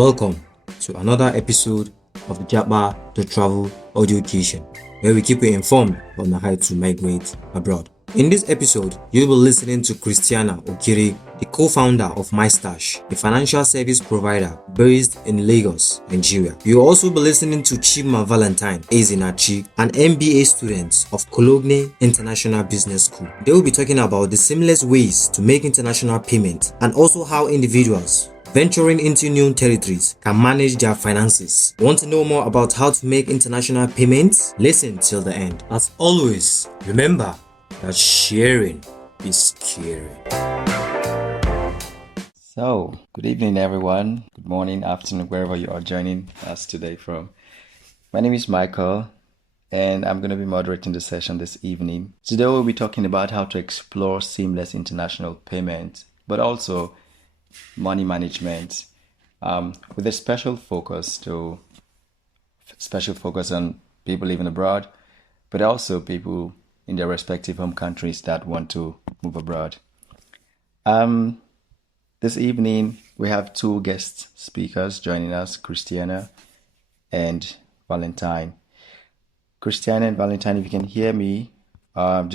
Welcome to another episode of the Japa to Travel audio education, where we keep you informed on how to migrate abroad. In this episode, you'll be listening to Christiana Okere, the co-founder of myStash, a financial service provider based in Lagos, Nigeria. You'll also be listening to Chima Valentine Ezenachi, an MBA student of Cologne International Business School. They will be talking about the seamless ways to make international payment and also how individuals venturing into new territories can manage their finances. Want to know more about how to make international payments? Listen till the end. As always, remember that sharing is caring. So, good evening everyone. Good morning, afternoon, wherever you are joining us today from. My name is Michael and I'm going to be moderating the session this evening. Today we'll be talking about how to explore seamless international payments, but also money management, with a special focus on people living abroad, but also people in their respective home countries that want to move abroad. This evening we have two guest speakers joining us, Christiana and Valentine. Christiana and Valentine, if you can hear me, I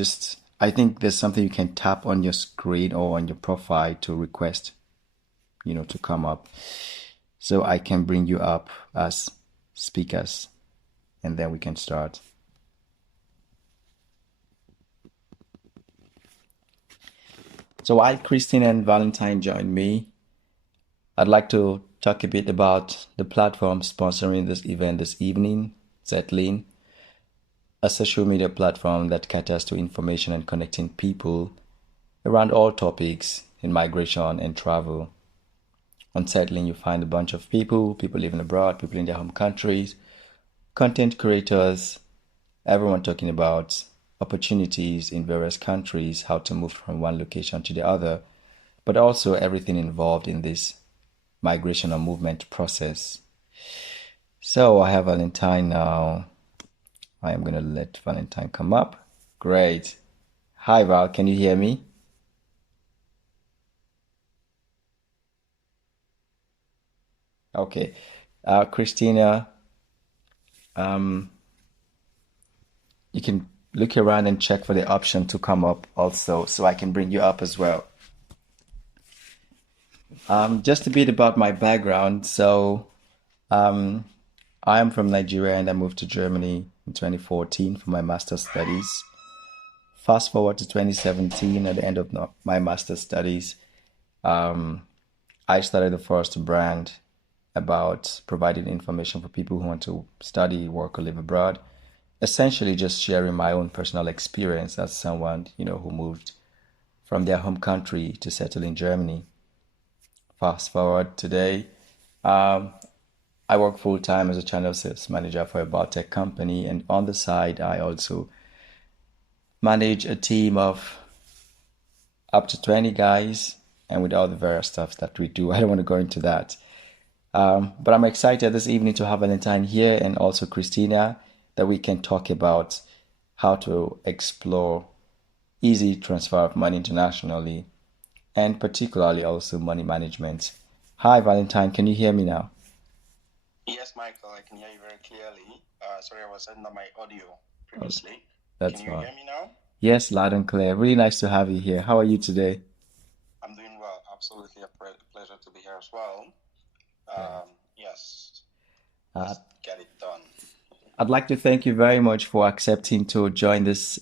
think there's something you can tap on your screen or on your profile to request to come up, so I can bring you up as speakers and then we can start. So while Christine and Valentine join me, I'd like to talk a bit about the platform sponsoring this event this evening, Int'l, a social media platform that caters to information and connecting people around all topics in migration and travel. On Int'l, you find a bunch of people living abroad, people in their home countries, content creators, everyone talking about opportunities in various countries, how to move from one location to the other, but also everything involved in this migration or movement process. So I have Valentine now. I am going to let Valentine come up. Great. Hi Val, can you hear me? Okay. Christina, you can look around and check for the option to come up also, so I can bring you up as well. Just a bit about my background. So I am from Nigeria and I moved to Germany in 2014 for my master's studies. Fast forward to 2017, at the end of my master's studies, I started the first brand about providing information for people who want to study, work, or live abroad. Essentially just sharing my own personal experience as someone, who moved from their home country to settle in Germany. Fast forward today, I work full-time as a channel sales manager for a Biotech Company, and on the side, I also manage a team of up to 20 guys, and with all the various stuff that we do. I don't want to go into that. But I'm excited this evening to have Valentine here and also Christina, that we can talk about how to explore easy transfer of money internationally, and particularly also money management. Hi, Valentine, can you hear me now? Yes, Michael, I can hear you very clearly. Sorry, I was sending my audio previously. That's Can you hear me now? Yes, loud and clear. Really nice to have you here. How are you today? I'm doing well. Absolutely a pleasure to be here as well. Yes, let's get it done. I'd like to thank you very much for accepting to join this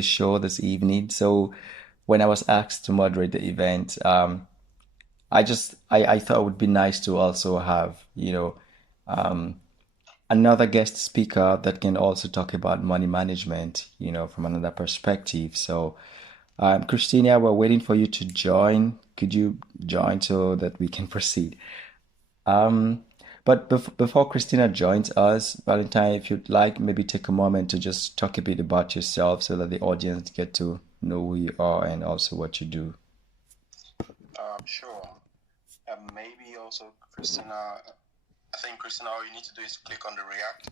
show this evening. So when I was asked to moderate the event, I thought it would be nice to also have, another guest speaker that can also talk about money management, from another perspective. So, Christina, we're waiting for you to join. Could you join so that we can proceed? But before Christina joins us, Valentine, if you'd like, maybe take a moment to just talk a bit about yourself so that the audience get to know who you are and also what you do. Sure. Maybe also Christina, I think Christina, all you need to do is click on the react,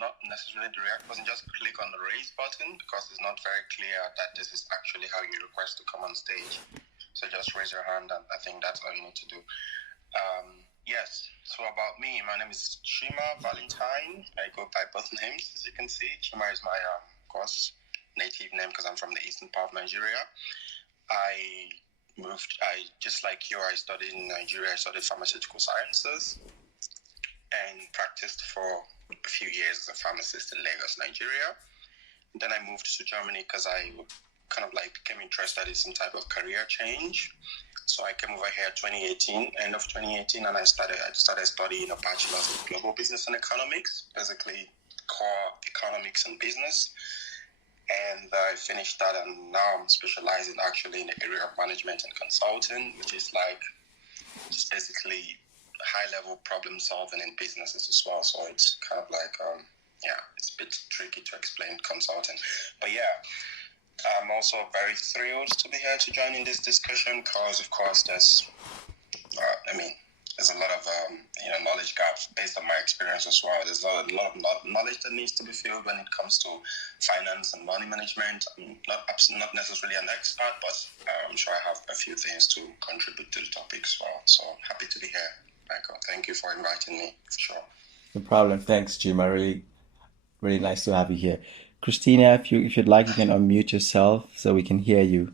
not necessarily the react button, just click on the raise button, because it's not very clear that this is actually how you request to come on stage. So just raise your hand, and I think that's all you need to do. Yes, So about me, my name is Chima Valentine. I go by both names, as you can see. Chima is my, of course, native name because I'm from the eastern part of Nigeria. Just like you, I studied in Nigeria. I studied pharmaceutical sciences and practiced for a few years as a pharmacist in Lagos, Nigeria. Then I moved to Germany because I kind of like became interested in some type of career change. So I came over here 2018, end of 2018, and I started studying a bachelor's in global business and economics, basically core economics and business. And I finished that, and now I'm specializing actually in the area of management and consulting, which is like just basically high-level problem solving in businesses as well. So it's kind of like, it's a bit tricky to explain consulting. But yeah, I'm also very thrilled to be here to join in this discussion because, of course, there's a lot of knowledge gaps based on my experience as well. There's a lot of knowledge that needs to be filled when it comes to finance and money management. I'm not necessarily an expert, but I'm sure I have a few things to contribute to the topic as well. So happy to be here, Michael. Thank you for inviting me, for sure. No problem. Thanks, Chima. Really, really nice to have you here. Christina, if you'd like, you can unmute yourself so we can hear you.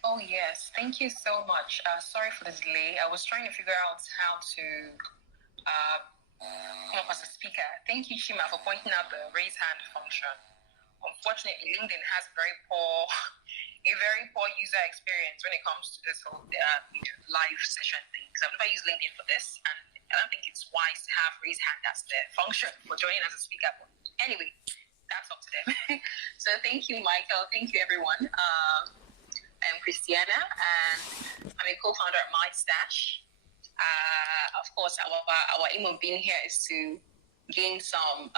Oh, yes. Thank you so much. Sorry for the delay. I was trying to figure out how to come up as a speaker. Thank you, Chima, for pointing out the raise hand function. Unfortunately, LinkedIn has a very poor user experience when it comes to this whole live session thing. Because I've never used LinkedIn for this, and I don't think it's wise to have raise hand as the function for joining as a speaker. But anyway, that's up to them. So thank you, Michael. Thank you, everyone. I'm Christiana, and I'm a co-founder at myStash. Of course, our aim of being here is to gain some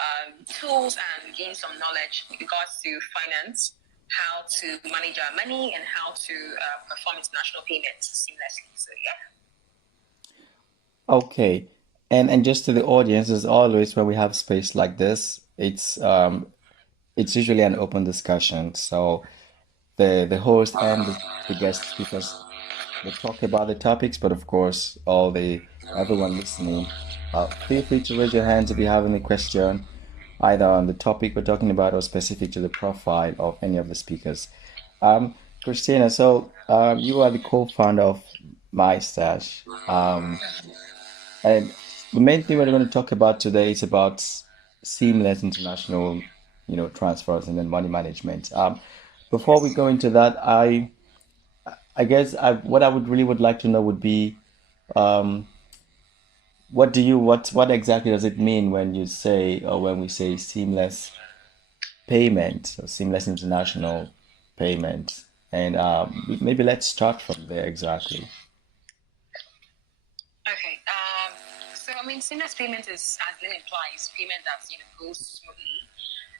tools and gain some knowledge with regards to finance, how to manage our money, and how to perform international payments seamlessly. So, yeah. Okay. And just to the audience, as always, when we have space like this, it's usually an open discussion. So the host and the guest speakers will talk about the topics, but of course, everyone listening, feel free to raise your hands if you have any question, either on the topic we're talking about or specific to the profile of any of the speakers. Christina, so you are the co-founder of myStash, and the main thing we're going to talk about today is about seamless international, transfers and then money management. Before we go into that, I guess what I would like to know would be, what exactly does it mean when you say, or when we say seamless payment or seamless international payment? And maybe let's start from there exactly. Okay. So seamless payment is, as the name implies, payment that goes smoothly.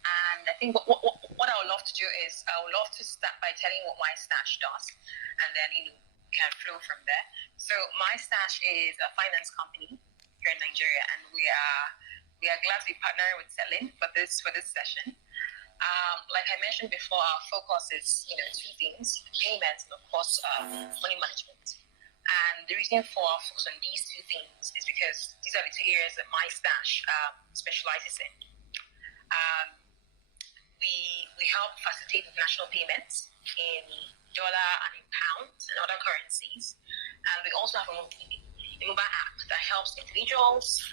And I think what I would love to do is I would love to start by telling what myStash does, and then can flow from there. So myStash is a finance company here in Nigeria, and we are glad to be partnering with Selin for this session. Like I mentioned before, our focus is two things: payments and of course money management. And the reason for our focus on these two things is because these are the two areas that myStash specializes in. We help facilitate international payments in dollar and in pounds and other currencies. And we also have a mobile app that helps individuals,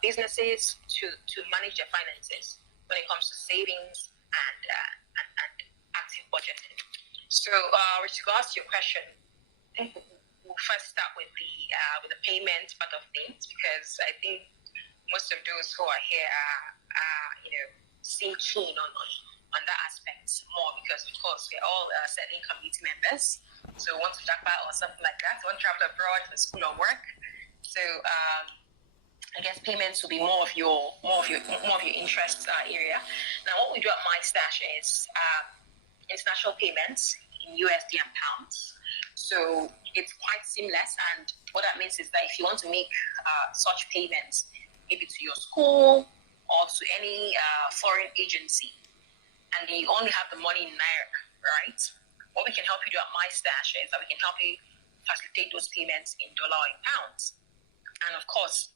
businesses to manage their finances when it comes to savings and active budgeting. So with regards to your question, I think we'll first start with the payment part of things, because I think most of those who are here seem keen on that aspect more, because of course we're all certain community members, so we want to jackpot or something like that. We want to travel abroad for school or work. So I guess payments will be more of your interest area. Now, what we do at myStash is international payments in USD and pounds. So it's quite seamless, and what that means is that if you want to make such payments, maybe to your school or to any foreign agency, and you only have the money in Naira, right? What we can help you do at myStash is that we can help you facilitate those payments in dollar or in pounds. And of course,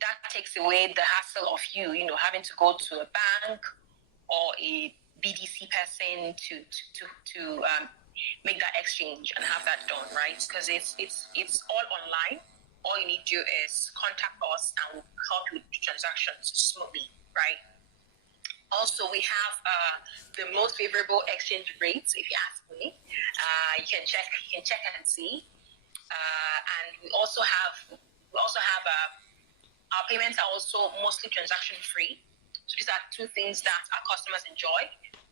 that takes away the hassle of you having to go to a bank or a BDC person to make that exchange and have that done, right? Because it's all online. All you need to do is contact us and we'll help you with transactions smoothly, right? Also, we have the most favorable exchange rates, if you ask me. You can check and see. And we also have our payments are also mostly transaction free. So these are two things that our customers enjoy: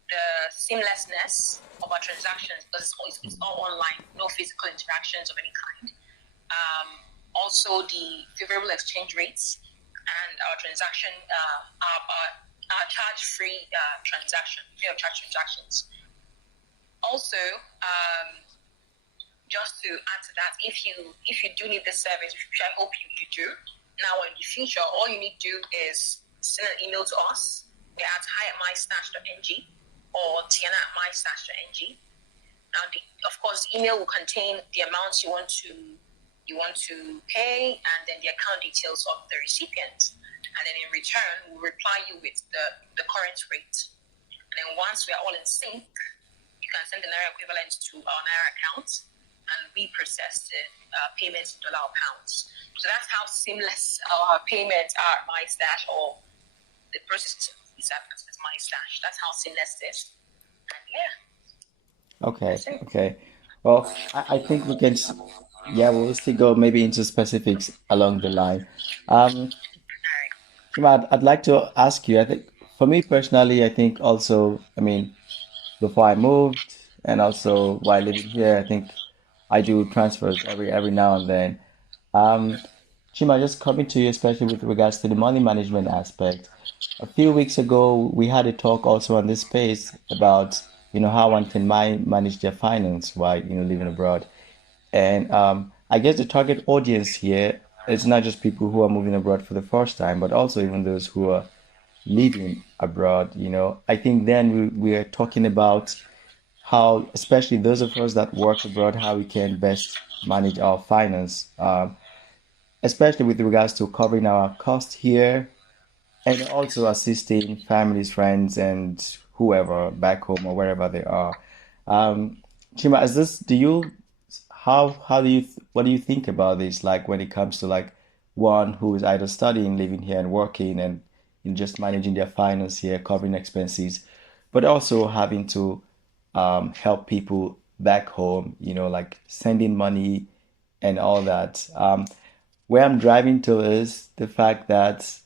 the seamlessness of our transactions, because it's all online, no physical interactions of any kind. Also, the favorable exchange rates and our transaction, our charge-free free of charge transactions. Also, just to add to that, if you do need this service, which I hope you do, now or in the future, all you need to do is send an email to us. We're at hi@mystash.ng or tiana@mystash.ng. Now, of course, the email will contain the amounts you want to pay and then the account details of the recipient. And then in return, we'll reply you with the current rate. And then once we are all in sync, you can send the Naira equivalent to our Naira account and we process the payments in dollar or pounds. So that's how seamless our payments are at myStash, or the process is at myStash. That's how seamless it is. And yeah. Okay. Well, I think we can, we'll still go maybe into specifics along the line. Chima, I'd like to ask you, I think for me personally, I think also, I mean, before I moved and also while living here, I think I do transfers every now and then. Chima, just coming to you, especially with regards to the money management aspect. A few weeks ago, we had a talk also on this space about, how one can manage their finance while, living abroad. And I guess the target audience here is not just people who are moving abroad for the first time, but also even those who are living abroad. I think then we are talking about how, especially those of us that work abroad, how we can best manage our finance, especially with regards to covering our costs here and also assisting families, friends, and whoever back home or wherever they are. Chima, what do you think about this? Like when it comes to like one who is either studying, living here and working and just managing their finance here, covering expenses, but also having to help people back home, like sending money and all that. Where I'm driving to is the fact that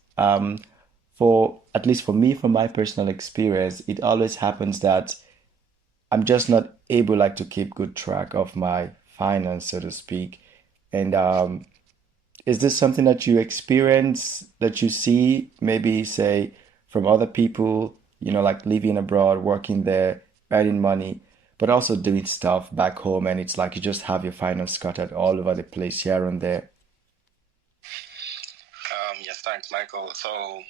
for at least for me, from my personal experience, it always happens that I'm just not able like to keep good track of my finance, so to speak. And is this something that you experience, that you see, maybe say from other people, like living abroad, working there, earning money, but also doing stuff back home, and it's like you just have your finance scattered all over the place here and there? Yes, thanks, Michael. So,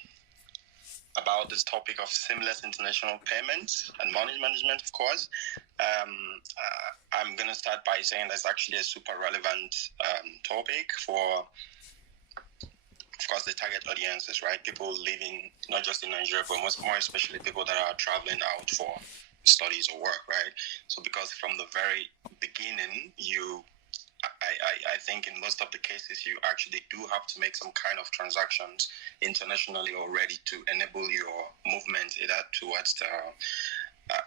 about this topic of seamless international payments and money management, of course, I'm going to start by saying that's actually a super relevant topic for, of course, the target audiences, right? People living not just in Nigeria, but more especially people that are traveling out for studies or work, right? So because from the very beginning, I think in most of the cases, you actually do have to make some kind of transactions internationally already to enable your movement either towards the,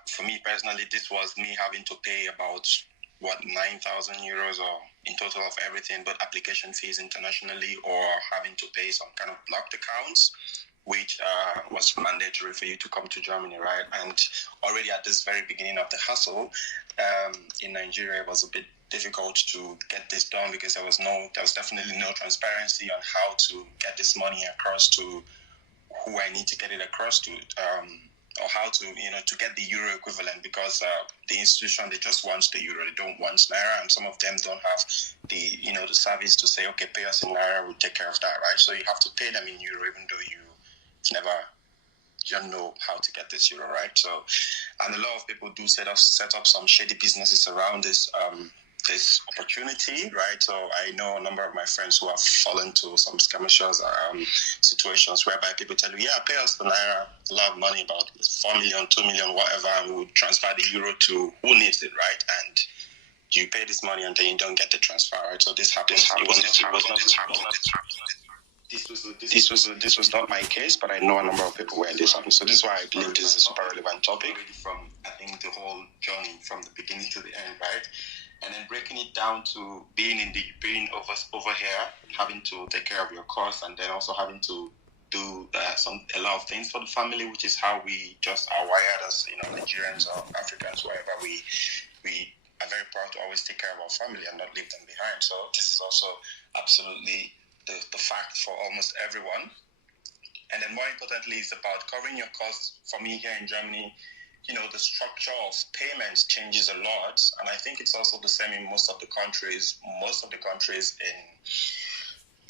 for me personally, this was me having to pay about, 9,000 euros or in total of everything, but application fees internationally, or having to pay some kind of blocked accounts, which was mandatory for you to come to Germany, right? And already at this very beginning of the hustle, in Nigeria, it was a bit difficult to get this done because there was definitely no transparency on how to get this money across to who I need to get it across to, or how to, to get the euro equivalent, because the institution, they just want the euro, they don't want Naira, and some of them don't have the, the service to say, okay, pay us in Naira, we'll take care of that, right? So you have to pay them in euro, even though you don't know how to get this euro, right? So, and a lot of people do set up some shady businesses around this, this opportunity, right? So I know a number of my friends who have fallen to some skirmishes situations whereby people tell you, yeah, pay us the naira, a lot of money, about 4 million, 2 million, whatever, and we'll transfer the euro to who needs it, right? And you pay this money and then you don't get the transfer, right? So this happens. This was not my case, but I know a number of people where this happened. So this is why I believe this is a super relevant topic from, I think, the whole journey from the beginning to the end, right? And then breaking it down to being over here, having to take care of your costs, and then also having to do a lot of things for the family, which is how we just are wired as Nigerians or Africans, wherever we are very proud to always take care of our family and not leave them behind. So this is also absolutely the fact for almost everyone. And then more importantly, it's about covering your costs. For me here in Germany, the structure of payments changes a lot. And I think it's also the same in most of the countries. Most of the countries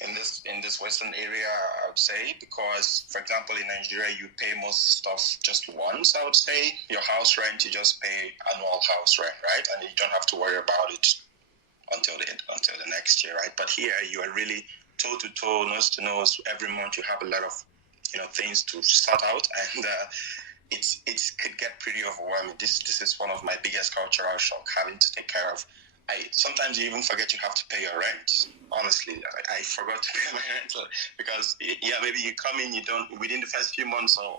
in this Western area, I would say, because, for example, in Nigeria, you pay most stuff just once, I would say. Your house rent, you just pay annual house rent, right? And you don't have to worry about it until the next year, right? But here, you are really toe-to-toe, nose-to-nose. Every month, you have a lot of things to sort out, and it could get pretty overwhelming. This is one of my biggest cultural shock, having to take care of. Sometimes you even forget you have to pay your rent. Honestly, I forgot to pay my rent because maybe you come in, you don't, within the first few months or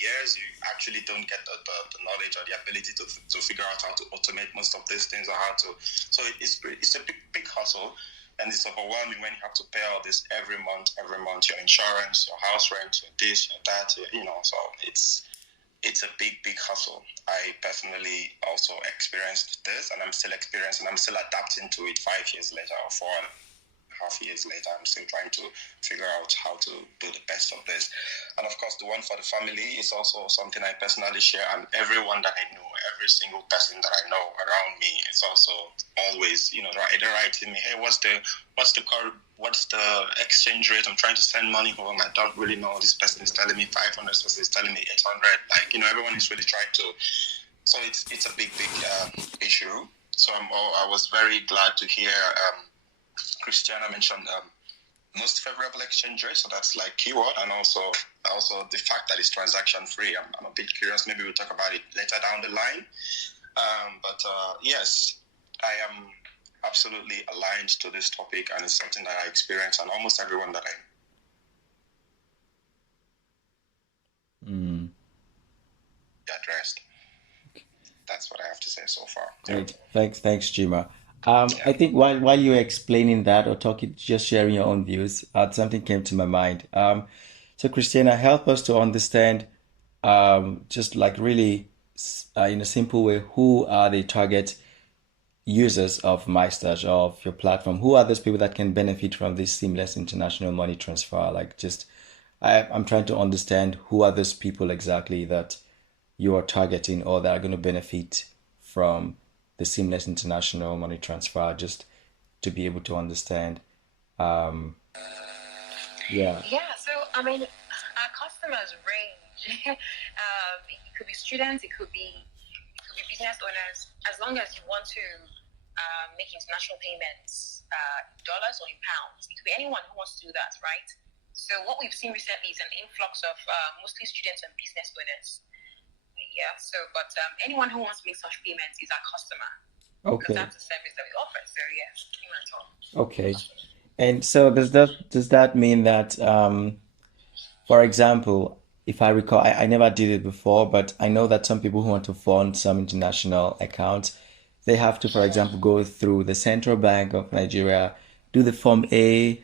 years, you actually don't get the knowledge or the ability to figure out how to automate most of these things or how to. So it's a big hustle. And it's overwhelming when you have to pay all this every month, your insurance, your house rent, your this, your that, so it's a big hustle. I personally also experienced this, and I'm still experiencing, I'm still adapting to it 5 years later or 4.5 years later. I'm still trying to figure out how to do the best of this. And of course, the one for the family is also something I personally share, and everyone that I know, every single person that I know around me is also always, either writing me, hey, what's the exchange rate? I'm trying to send money home. I don't really know. This person is telling me 500, this person is telling me 800. Everyone is really trying to. So it's a big issue. So I was very glad to hear Christiana mentioned most favorable exchange rate. So that's like keyword, and also the fact that it's transaction free. I'm a bit curious. Maybe we'll talk about it later down the line. But yes, I am absolutely aligned to this topic, and it's something that I experience, and almost everyone that I addressed. That's what I have to say so far. Great. Thanks, Chima. I think while you were explaining that or talking, just sharing your own views, something came to my mind. So Christiana, help us to understand, just like really, in a simple way, who are the target users of myStash, of your platform? Who are those people that can benefit from this seamless international money transfer? Like, I'm trying to understand who are those people exactly that you are targeting or that are going to benefit from the seamless international money transfer, just to be able to understand. Yeah, so our customers range. It could be students, it could be business owners, as long as you want to make international payments in dollars or in pounds. It could be anyone who wants to do that, right? So what we've seen recently is an influx of mostly students and business owners. Yeah, so but anyone who wants to make such payments is our customer. Okay. Because that's the service that we offer. So yes, anyone at all. Okay. And so does that mean that, for example, if I recall, I never did it before, but I know that some people who want to fund some international accounts, they have to, for example, go through the Central Bank of Nigeria, do the Form A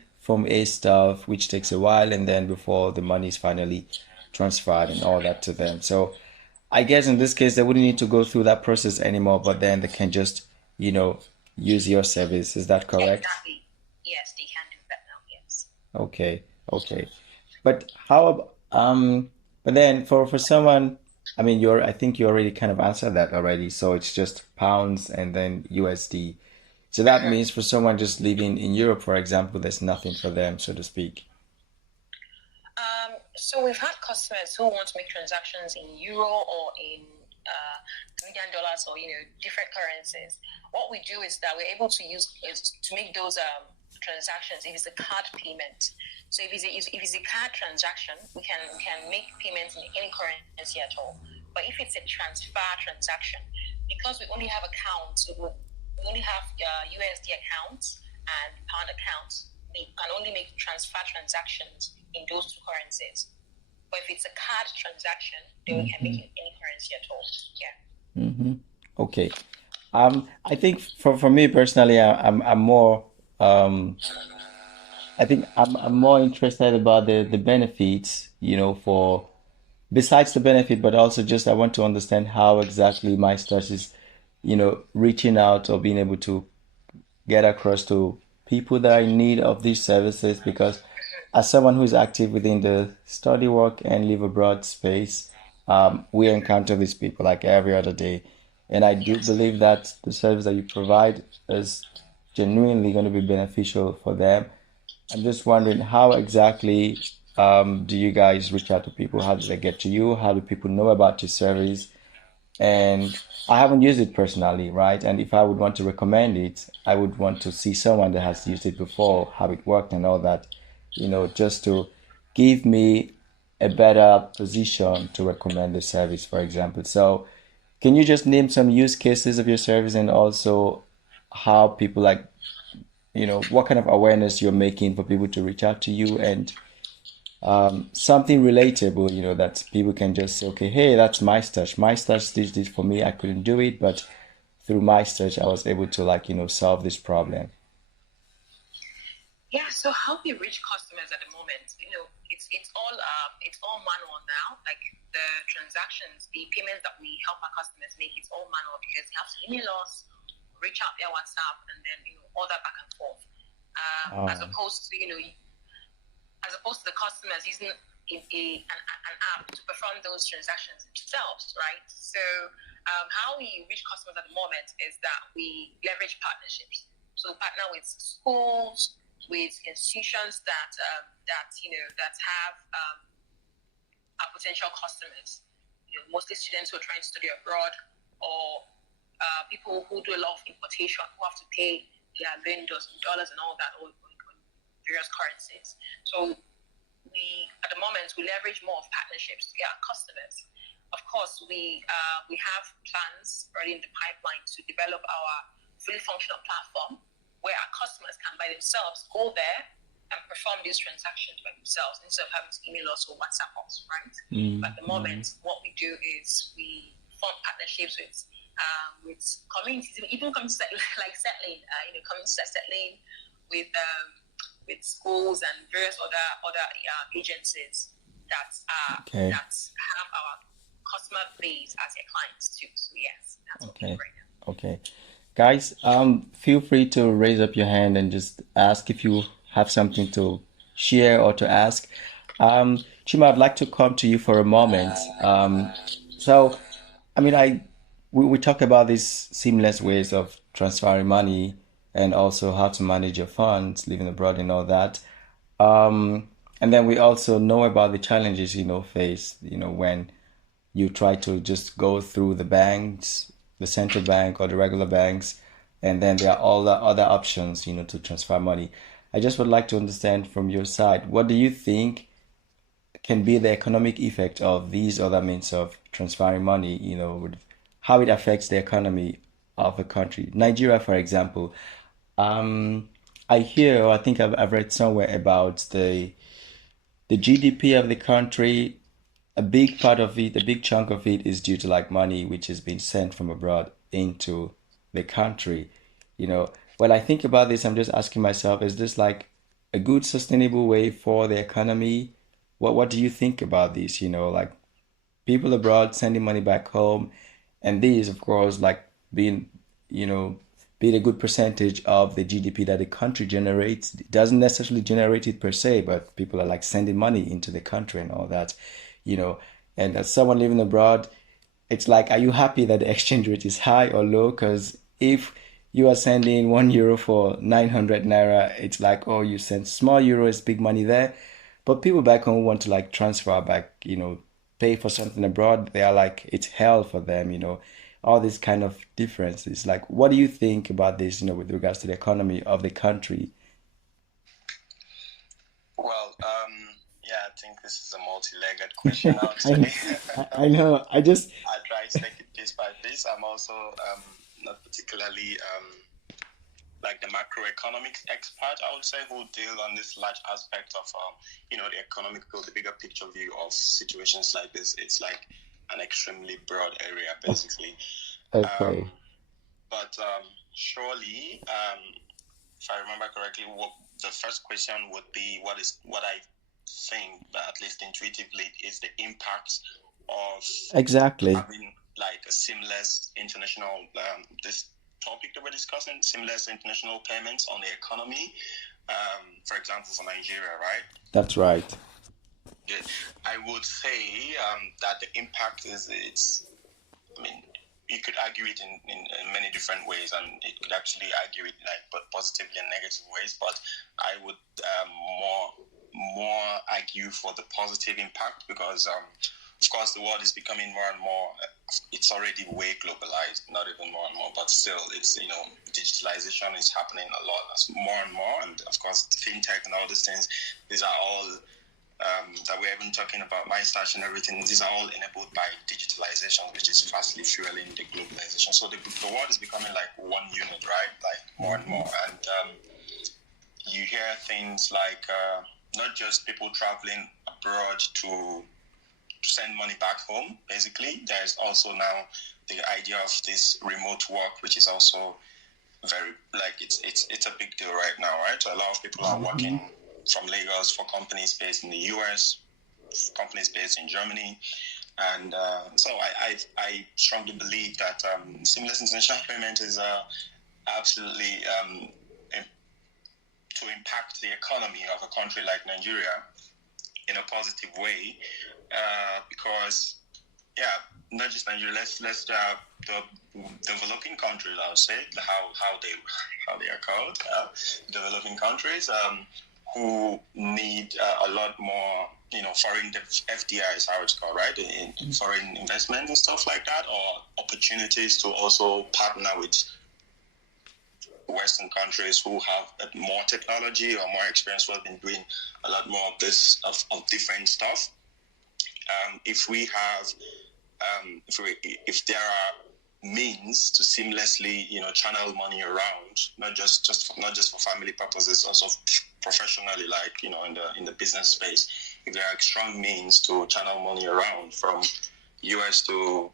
stuff, which takes a while, and then before the money is finally transferred and all that to them. So I guess in this case, they wouldn't need to go through that process anymore, but then they can just, use your service. Is that correct? Exactly. Yes, they can do that now. Yes. Okay. But but then for someone, I think you already kind of answered that already. So it's just pounds and then USD. So that means for someone just living in Europe, for example, there's nothing for them, so to speak. So we've had customers who want to make transactions in euro or in Canadian dollars or different currencies. What we do is that we're able to make those transactions if it's a card payment. So if it's a card transaction, we can make payments in any currency at all. But if it's a transfer transaction, because we only have accounts, we only have USD accounts and pound accounts, we can only make transfer transactions in those two currencies. But if it's a card transaction, then we can make it in any currency at all. Yeah. Okay. I think for me personally, I'm more I think I'm more interested about the benefits, for besides the benefit, but also just I want to understand how exactly myStash is, reaching out or being able to get across to people that are in need of these services, because as someone who is active within the study work and live abroad space, we encounter these people like every other day. And I do believe that the service that you provide is genuinely going to be beneficial for them. I'm just wondering how exactly do you guys reach out to people? How do they get to you? How do people know about your service? And I haven't used it personally, right? And if I would want to recommend it, I would want to see someone that has used it before, how it worked and all that, just to give me a better position to recommend the service, for example. So can you just name some use cases of your service and also how people what kind of awareness you're making for people to reach out to you, and something relatable, that people can just say, okay, hey, that's myStash. myStash did this for me. I couldn't do it, but through myStash, I was able to solve this problem. Yeah. So how we reach customers at the moment, it's all manual now. Like the transactions, the payments that we help our customers make, it's all manual because they have to email us, reach out via WhatsApp, and then all that back and forth. As opposed to the customers using an app to perform those transactions themselves, right? So how we reach customers at the moment is that we leverage partnerships. So we partner with schools, with institutions that have our potential customers. Mostly students who are trying to study abroad, or people who do a lot of importation, who have to pay their vendors in dollars and all that, or various currencies. So at the moment, we leverage more of partnerships to get our customers. Of course, we have plans already in the pipeline to develop our fully functional platform where our customers can by themselves go there and perform these transactions by themselves instead of having to email us or WhatsApp us, right? But at the moment, what we do is we form partnerships with communities, even communities like settling, communities that settling with schools and various other agencies that have our customer base as their clients too. So yes, that's what we do right now. Okay. Guys, feel free to raise up your hand and just ask if you have something to share or to ask. Chima, I'd like to come to you for a moment. So, I mean, we talk about these seamless ways of transferring money and also how to manage your funds, living abroad and all that. And then we also know about the challenges, face, when you try to just go through the banks, the central bank or the regular banks, and then there are all the other options, to transfer money. I just would like to understand from your side, what do you think can be the economic effect of these other means of transferring money, how it affects the economy of a country? Nigeria, for example, I hear, or I think I've read somewhere about the GDP of the country. A big part of it, a big chunk of it is due to money which is being sent from abroad into the country. When I think about this, I'm just asking myself, is this a good sustainable way for the economy? What do you think about this? People abroad sending money back home, and these, of course, being a good percentage of the GDP that the country generates. It doesn't necessarily generate it per se, but people are sending money into the country and all that. And as someone living abroad, it's are you happy that the exchange rate is high or low? Because if you are sending €1 for 900 naira, it's oh, you send small euro, it's big money there. But people back home want to transfer back, pay for something abroad, they are like, it's hell for them, all these kind of differences. Like, what do you think about this, with regards to the economy of the country? Well, yeah, I think this is a multi-legged question, I would say. I know. I try to take it piece by piece. I'm also not particularly like the macroeconomics expert, I would say, who deal on this large aspect of, the bigger picture view of situations like this. It's like an extremely broad area, basically. Okay. But surely, if I remember correctly, what the first question would be, what I think, at least intuitively, is the impact of Exactly. having like a seamless international this topic that we're discussing, seamless international payments on the economy. For example, for Nigeria, right? That's right. Yeah, I would say that the impact you could argue it in many different ways, and it could actually argue it like both positively and negative ways. But I would more argue for the positive impact because, of course, the world is becoming more and more. It's already way globalized, not even more and more, but still, it's digitalization is happening a lot, more and more, and of course, fintech and all these things. These are all. That we're even talking about myStash and everything, these are all enabled by digitalization, which is fastly fueling the globalization. So the world is becoming like one unit, right? Like more and more. And you hear things like not just people traveling abroad to send money back home, basically. There's also now the idea of this remote work, which is also very, like, it's a big deal right now, right? So a lot of people are working from Lagos for companies based in the US, companies based in Germany. And so I strongly believe that seamless international payment is absolutely to impact the economy of a country like Nigeria in a positive way, because, not just Nigeria, let's the developing countries, I would say, how they are called, developing countries, who need a lot more, foreign FDIs, how it's called, right? In foreign investment and stuff like that, or opportunities to also partner with Western countries who have more technology or more experience, who have been doing a lot more of this, of different stuff. If we have, if there are means to seamlessly, channel money around, not just for family purposes, also professionally, like, in the business space, if there are strong means to channel money around from US to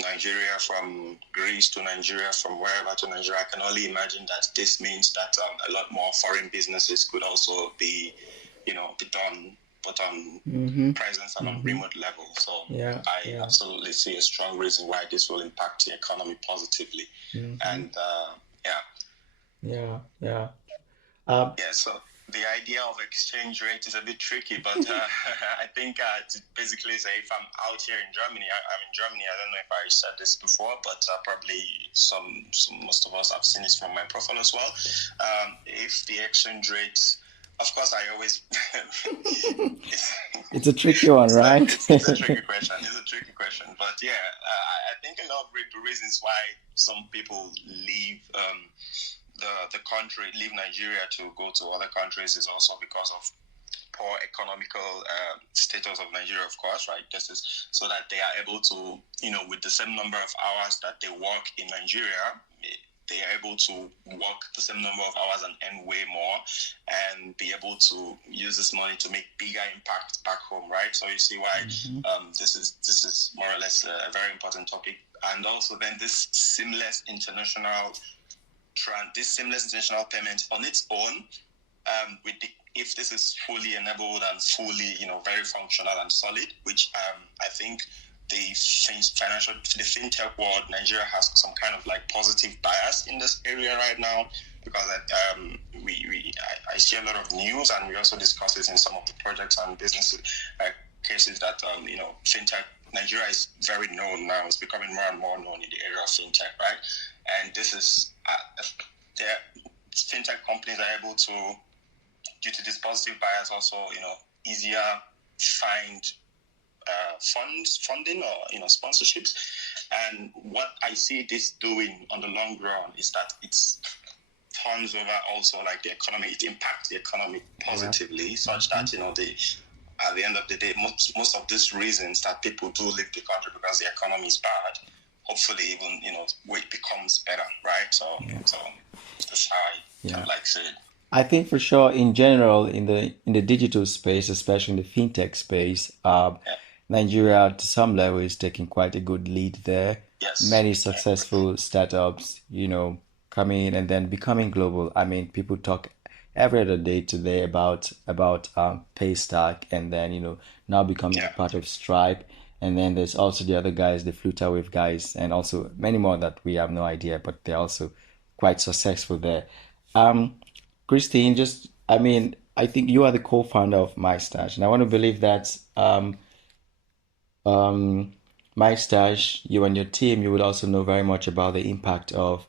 Nigeria, from Greece to Nigeria, from wherever to Nigeria, I can only imagine that this means that a lot more foreign businesses could also be done, but on presence and on remote level. So I absolutely see a strong reason why this will impact the economy positively. And so the idea of exchange rate is a bit tricky, but I think to basically say, if I'm out here in Germany, I'm in Germany. I don't know if I said this before, but probably most of us have seen it from my profile as well. If the exchange rate, of course, I always it's a tricky one, right? It's a tricky question. But I think a lot of the reasons why some people leave the country, leave Nigeria to go to other countries, is also because of poor economical status of Nigeria, of course, right? This is so that they are able to, with the same number of hours that they work in Nigeria, they are able to work the same number of hours and earn way more, and be able to use this money to make bigger impact back home, right? So you see why this is more or less a very important topic. And also then this seamless international payment on its own, if this is fully enabled and fully, very functional and solid, which I think the fintech world, Nigeria has some kind of like positive bias in this area right now, because I see a lot of news, and we also discuss this in some of the projects and business cases that fintech, Nigeria is very known now. It's becoming more and more known in the area of fintech, right? And this is fintech companies are able to, due to this positive bias, also easier find funding or sponsorships. And what I see this doing on the long run is that it's turns over also like the economy. It impacts the economy positively, such that at the end of the day, most of these reasons that people do leave the country because the economy is bad, hopefully even it becomes better, right? So that's how I like say it. I think for sure in general in the digital space, especially in the fintech space, Nigeria to some level is taking quite a good lead there. Yes. Many successful startups, coming in and then becoming global. I mean, people talk every other day today about Paystack, and then now becoming part of Stripe. And then there's also the other guys, the Flutterwave guys, and also many more that we have no idea, but they're also quite successful there. Christine, I think you are the co-founder of myStash, and I want to believe that myStash, you and your team, you would also know very much about the impact of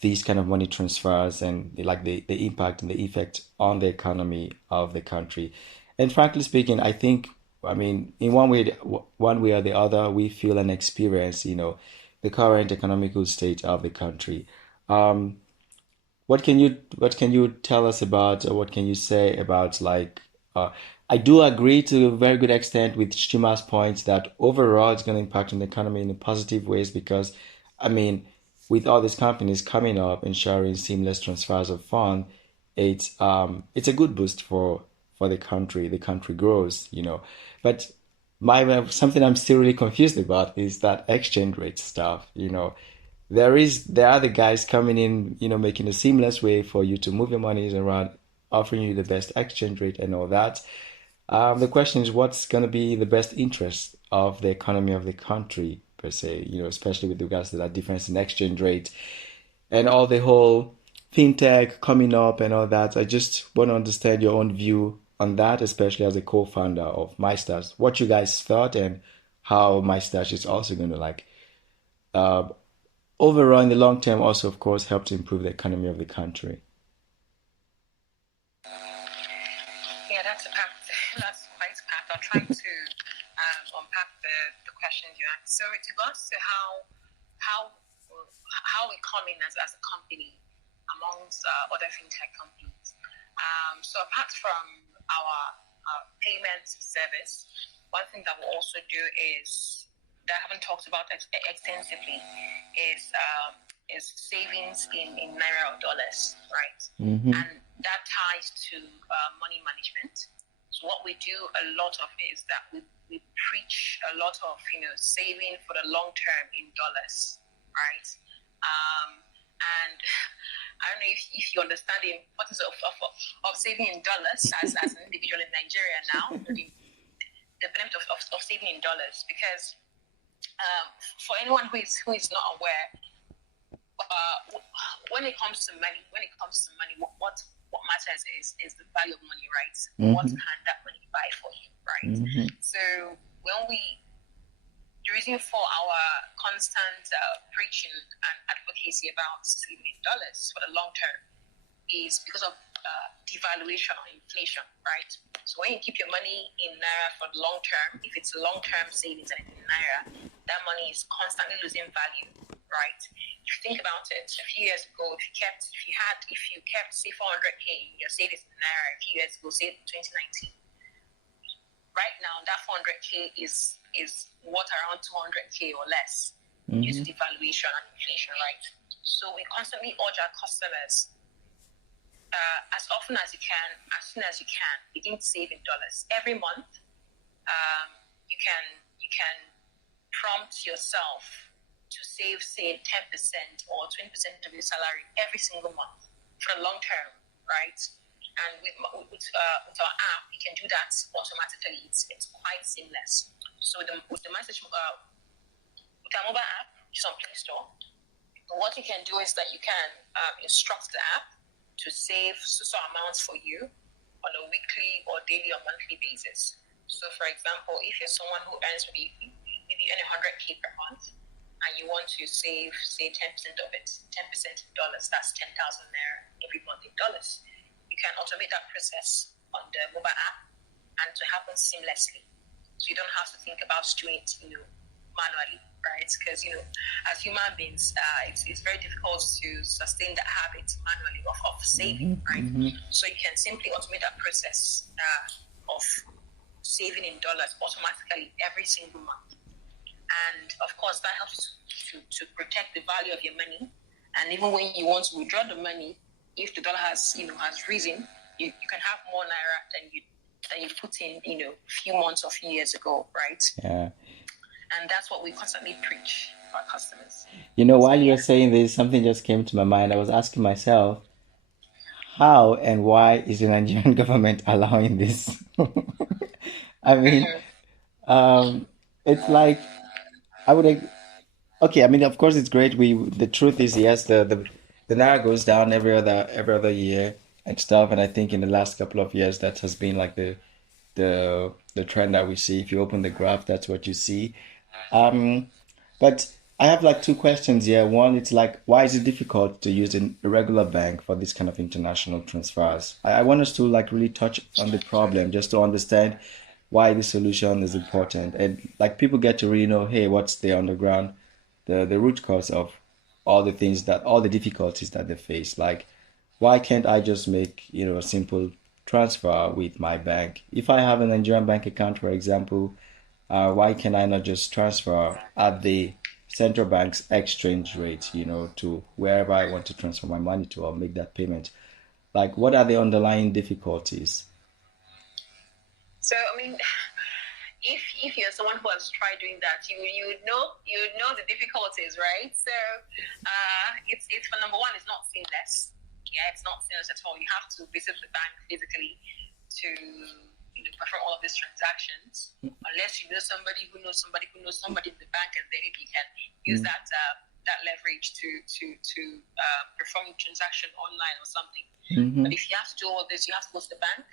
these kind of money transfers and like the impact and the effect on the economy of the country. And frankly speaking, I think, in one way or the other, we feel and experience, the current economical state of the country. What can you tell us about, or what can you say about I do agree to a very good extent with Chima's points that overall it's going to impact on the economy in positive ways because, with all these companies coming up ensuring seamless transfers of funds, it's a good boost for the country. The country grows, But something I'm still really confused about is that exchange rate stuff, There are the guys coming in, making a seamless way for you to move your monies around, offering you the best exchange rate and all that. The question is, what's going to be the best interest of the economy of the country per se, especially with regards to that difference in exchange rate and all the whole fintech coming up and all that. I just want to understand your own view on that, especially as a co-founder of myStash, what you guys thought and how myStash is also going to overall, in the long term, also, of course, help to improve the economy of the country. Yeah, that's quite packed. I'll try to unpack the questions you asked. So, with regards to how we come in as a company amongst other fintech companies. So, apart from our payment service, one thing that we'll also do is that I haven't talked about extensively is savings in naira or dollars, right? Mm-hmm. And that ties to money management. So what we do a lot of is that we preach a lot of saving for the long term in dollars, right? And I don't know if you understand the importance of saving in dollars as an individual in Nigeria now, the benefit of saving in dollars, because for anyone who is not aware, when it comes to money, what matters is the value of money, right? Mm-hmm. What can that money buy for you, right? Mm-hmm. So the reason for our constant preaching and advocacy about saving in dollars for the long term is because of devaluation or inflation, right? So when you keep your money in naira for the long term, if it's long-term savings and it's in naira, that money is constantly losing value, right? If you think about it, a few years ago, if you kept say 400k in your savings in naira a few years ago, say 2019, right now that 400k is worth around 200k or less due to devaluation and inflation, right? So we constantly urge our customers, as often as you can, as soon as you can, begin to save in dollars. Every month, you can prompt yourself to save, say, 10% or 20% of your salary every single month for the long term, right? And with our app, you can do that automatically. It's quite seamless. So with the message with our mobile app, which is on Play Store, what you can do is that you can instruct the app to save certain amounts for you on a weekly or daily or monthly basis. So, for example, if you're someone who earns maybe earn 100k per month, and you want to save, say, 10% of it, 10% in dollars, that's 10,000 naira every month in dollars. You can automate that process on the mobile app and to happen seamlessly. so you don't have to think about doing it, manually, right? Because as human beings, it's very difficult to sustain that habit manually of saving, right? So you can simply automate that process of saving in dollars automatically every single month, and of course that helps to protect the value of your money. And even when you want to withdraw the money, if the dollar has risen, you can have more naira than you put in a few months or few years ago, right? Yeah. And that's what we constantly preach to our customers. While you were saying this, something just came to my mind. I was asking myself, how and why is the Nigerian government allowing this? I mean, it's like I would. Okay, I mean, of course, it's great. The truth is, yes, the naira goes down every other year and stuff. And I think in the last couple of years, that has been like the trend that we see. If you open the graph, that's what you see. But I have like two questions here. One, it's like, why is it difficult to use a regular bank for this kind of international transfers? I want us to like really touch on the problem just to understand why the solution is important. And like people get to really know, hey, what's the underground, the root cause of all the difficulties that they face. Like, why can't I just make, a simple transfer with my bank? If I have a Nigerian bank account, for example, why can I not just transfer at the central bank's exchange rate, to wherever I want to transfer my money to or make that payment? Like, what are the underlying difficulties? So, I mean, if you're someone who has tried doing that, you would know the difficulties, right? So, it's for number one, it's not seamless. Yeah, it's not seamless at all. You have to visit the bank physically to perform all of these transactions, unless you know somebody who knows somebody who knows somebody in the bank, and then you can use that leverage to perform the transaction online or something. But if you have to do all this, you have to go to the bank.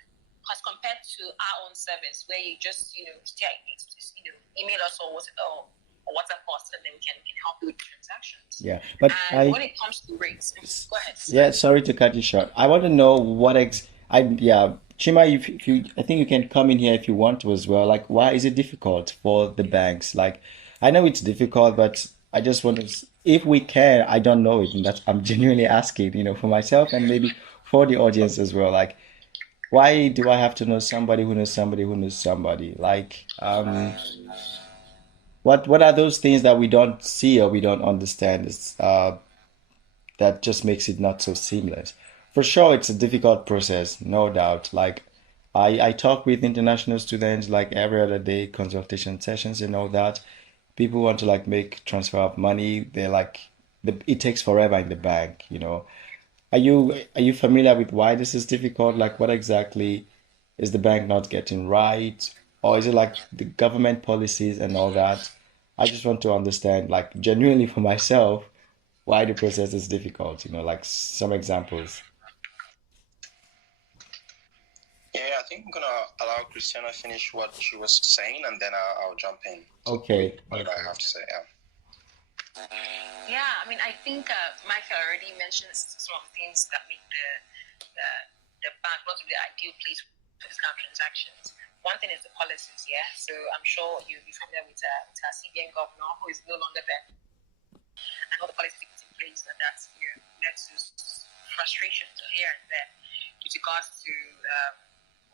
As compared to our own service, where you just email us or WhatsApp us, and then we can help you with transactions. Yeah, but when it comes to rates, go ahead. Yeah, sorry to cut you short. I want to know Chima, if you, I think you can come in here if you want to as well. Like, why is it difficult for the banks? Like, I know it's difficult, but I just want to, if we can, I don't know it, and that's I'm genuinely asking, for myself and maybe for the audience as well. Like, why do I have to know somebody who knows somebody who knows somebody? Like, what are those things that we don't see or we don't understand? That just makes it not so seamless. For sure, it's a difficult process, no doubt. Like, I talk with international students like every other day, consultation sessions and all that. People want to like make transfer of money. They're like, it takes forever in the bank. Are you familiar with why this is difficult? Like, what exactly is the bank not getting right? Or is it like the government policies and all that? I just want to understand, like, genuinely for myself, why the process is difficult, like some examples. Yeah, I think I'm gonna allow Christiana finish what she was saying, and then I'll jump in. Okay. What I have to say. Yeah, I mean, I think Michael already mentioned some of the things that make the bank not the ideal place for this kind of transactions. One thing is the policies, yeah. So I'm sure you'll be familiar with our CBN governor, who is no longer there, and all the policies put in place that led to frustrations here and there with regards to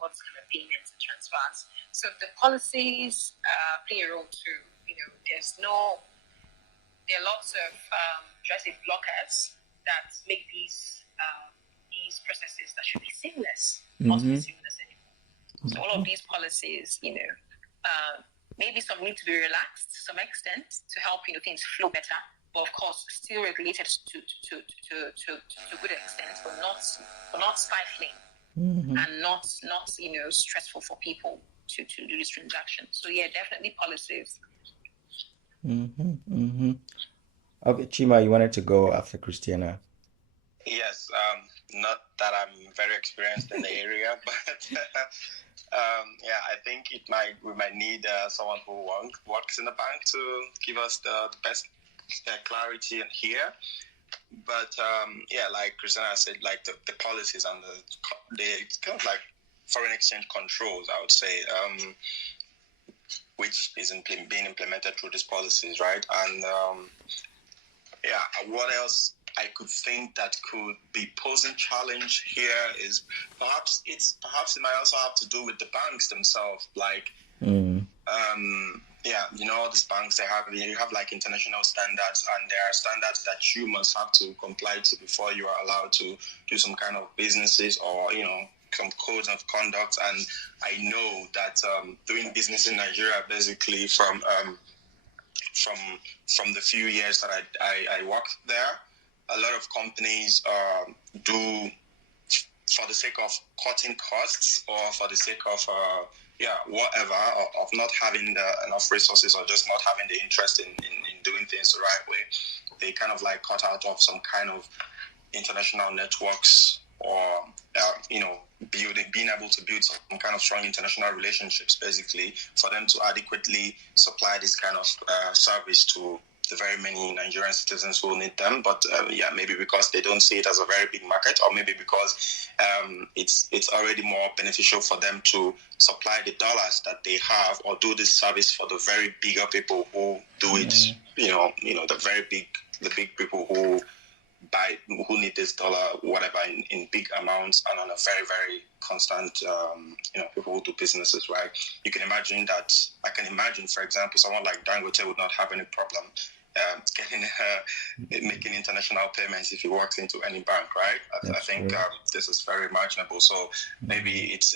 what's kind of payments and transfers. So the policies play a role too. There are lots of blockers that make these processes that should be seamless not be seamless anymore. So all of these policies, maybe some need to be relaxed to some extent to help things flow better. But of course, still regulated to a good extent, but not stifling and not stressful for people to do this transaction. So yeah, definitely policies. Okay, Chima, you wanted to go after Christiana. Yes, not that I'm very experienced in the area, but yeah, I think we might need someone who works in the bank to give us the best clarity here. But yeah, like Christiana said, like the policies and it's kind of like foreign exchange controls, I would say. which is being implemented through these policies, right? And what else I could think that could be posing challenge here is perhaps it might also have to do with the banks themselves, like. These banks, you have like international standards, and there are standards that you must have to comply to before you are allowed to do some kind of businesses or, some codes of conduct. And I know that doing business in Nigeria, basically from the few years that I worked there, a lot of companies do, for the sake of cutting costs or for the sake of whatever, of not having enough resources or just not having the interest in doing things the right way, they kind of like cut out of some kind of international networks or being able to build some kind of strong international relationships, basically, for them to adequately supply this kind of service to the very many Nigerian citizens who need them. But maybe because they don't see it as a very big market, or maybe because it's already more beneficial for them to supply the dollars that they have or do this service for the very bigger people who do it, the big people who need this dollar, whatever, in big amounts and on a very, very constant, people who do businesses, right? I can imagine, for example, someone like Dangote would not have any problem making international payments if he walks into any bank, right? I think this is very imaginable. So maybe it's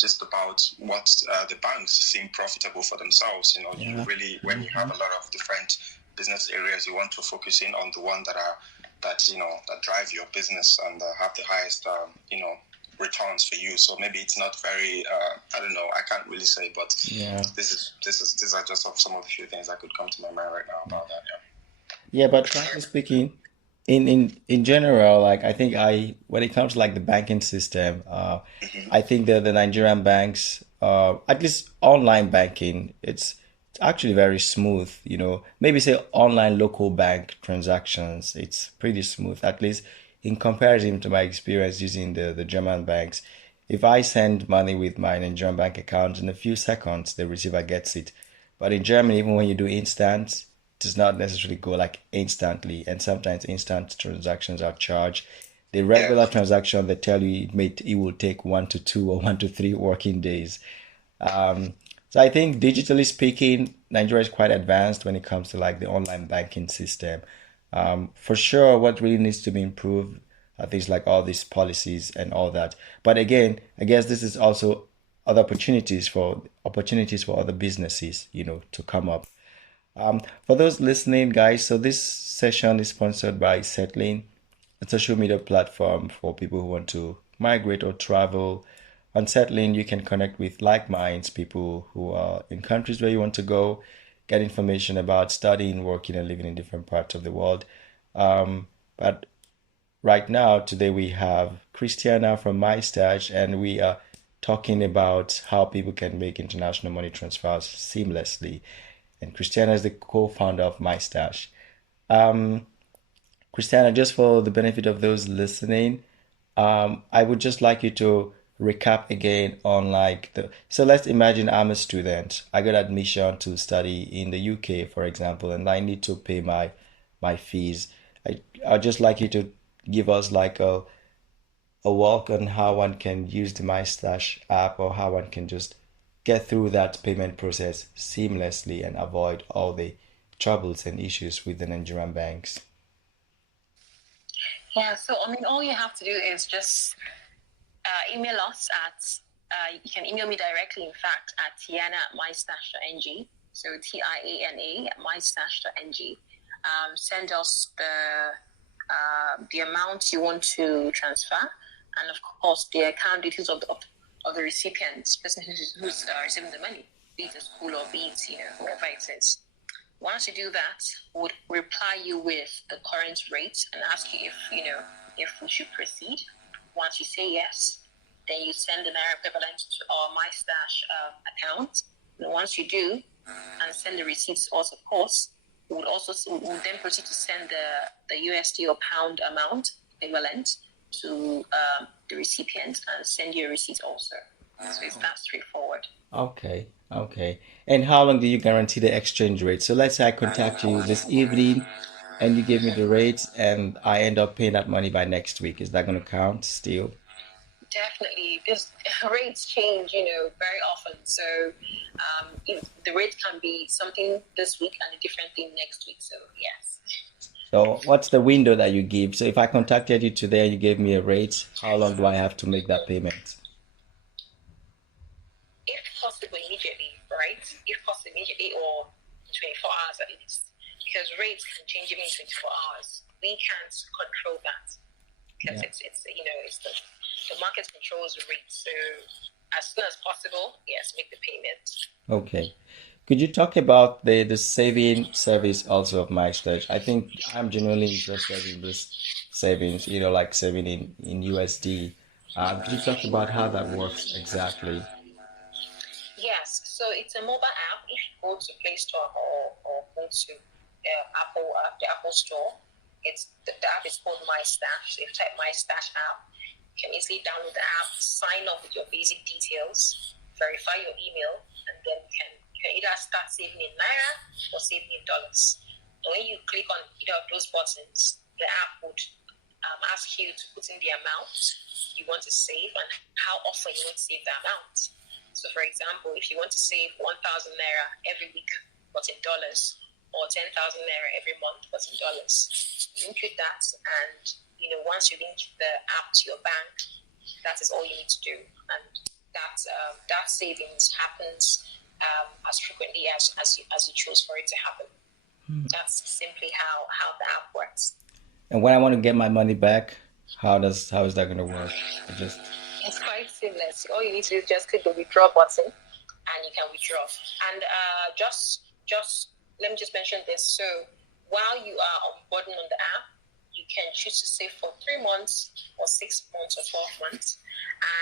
just about what the banks seem profitable for themselves. You really, when you have a lot of different business areas, you want to focus in on the one that drive your business and have the highest returns for you. So maybe it's not very I don't know, I can't really say, but these are just some of the few things that could come to my mind right now about that. But frankly speaking, in general, like I think when it comes to like the banking system, I think that the Nigerian banks, at least online banking, it's actually very smooth. Maybe say online local bank transactions, it's pretty smooth, at least in comparison to my experience using the German banks. If I send money with my Nigerian bank account, in a few seconds the receiver gets it. But in Germany, even when you do instant, it does not necessarily go like instantly, and sometimes instant transactions are charged. The regular transaction, they tell you it will take 1 to 2 or 1 to 3 working days. So I think digitally speaking, Nigeria is quite advanced when it comes to like the online banking system. For sure, what really needs to be improved are things like all these policies and all that. But again, I guess this is also other opportunities for other businesses, to come up. For those listening, guys, so this session is sponsored by Settling, a social media platform for people who want to migrate or travel. On Settling, you can connect with like minds, people who are in countries where you want to go, get information about studying, working, and living in different parts of the world. But right now, today, we have Christiana from myStash, and we are talking about how people can make international money transfers seamlessly. And Christiana is the co-founder of myStash. Christiana, just for the benefit of those listening, I would just like you to recap again on so let's imagine I'm a student. I got admission to study in the UK, for example, and I need to pay my fees. I'd just like you to give us like a walk on how one can use the myStash app, or how one can just get through that payment process seamlessly and avoid all the troubles and issues with the Nigerian banks. Yeah, so all you have to do is just email us you can email me directly, in fact, at tiana@mystash.ng. So TIANA@mystash.ng. Send us the amount you want to transfer, and of course the account details of the recipient, person who's receiving the money, be it a school or be it wherever it is. Once you do that, we'll reply you with the current rate and ask you if we should proceed. Once you say yes, then you send the Naira equivalent to our myStash account. And once you do, and send the receipts to us, of course, we'll then proceed to send the USD or pound amount equivalent to the recipient and send you a receipt also. So it's that straightforward. Okay. Okay. And how long do you guarantee the exchange rate? So let's say I contact you this evening and you give me the rates and I end up paying that money by next week. Is that going to count still? Definitely, because rates change, very often. So the rate can be something this week and a different thing next week. So yes. So what's the window that you give? So if I contacted you today and you gave me a rate, how long do I have to make that payment? If possible, immediately, right? If possible, immediately or 24 hours at least. Because rates can change even in 24 hours. We can't control that. Because it's the market controls the rate. So as soon as possible, yes, make the payment. Okay. Could you talk about the saving service also of myStash? I think I'm genuinely interested in this savings, like saving in USD. Could you talk about how that works exactly? Yes, so it's a mobile app. If you go to Play Store or go to the Apple Store, the app is called myStash. So if you type myStash app, you can easily download the app, sign up with your basic details, verify your email, and then you can either start saving in Naira or saving in dollars. And when you click on either of those buttons, the app would ask you to put in the amount you want to save and how often you want to save the amount. So, for example, if you want to save 1,000 Naira every week, but in dollars, or 10,000 Naira every month, but in dollars, you input that, and once you link the app to your bank, that is all you need to do, and that savings happens as frequently as you choose for it to happen. That's simply how the app works. And when I want to get my money back, how is that going to work? It's quite seamless. All you need to do is just click the withdraw button, and you can withdraw. And just let me just mention this. So while you are onboarding on the app, you can choose to save for 3 months or 6 months or 12 months.